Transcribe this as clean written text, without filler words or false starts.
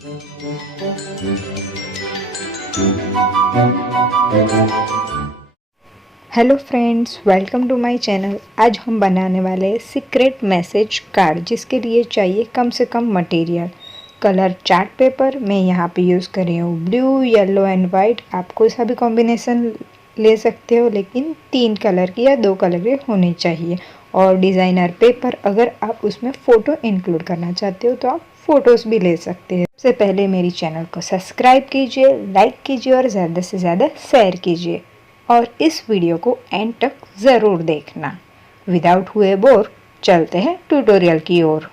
Hello friends, welcome to my channel. आज हम बनाने वाले हैं सीक्रेट मैसेज कार्ड, जिसके लिए चाहिए कम से कम मटेरियल। कलर चार्ट पेपर मैं यहाँ पे यूज़ कर रही हूँ ब्लू, येलो एंड वाइट। आप कोई सा भी कॉम्बिनेशन ले सकते हो, लेकिन 3 कलर की या 2 कलर की होनी चाहिए। और डिज़ाइनर पेपर, अगर आप उसमें फ़ोटो इंक्लूड करना चाहते हो तो आप फ़ोटोज़ भी ले सकते हैं। सबसे पहले मेरी चैनल को सब्सक्राइब कीजिए, लाइक कीजिए और ज़्यादा से ज़्यादा शेयर कीजिए। और इस वीडियो को एंड तक ज़रूर देखना। विदाउट हुए बोर, चलते हैं ट्यूटोरियल की ओर।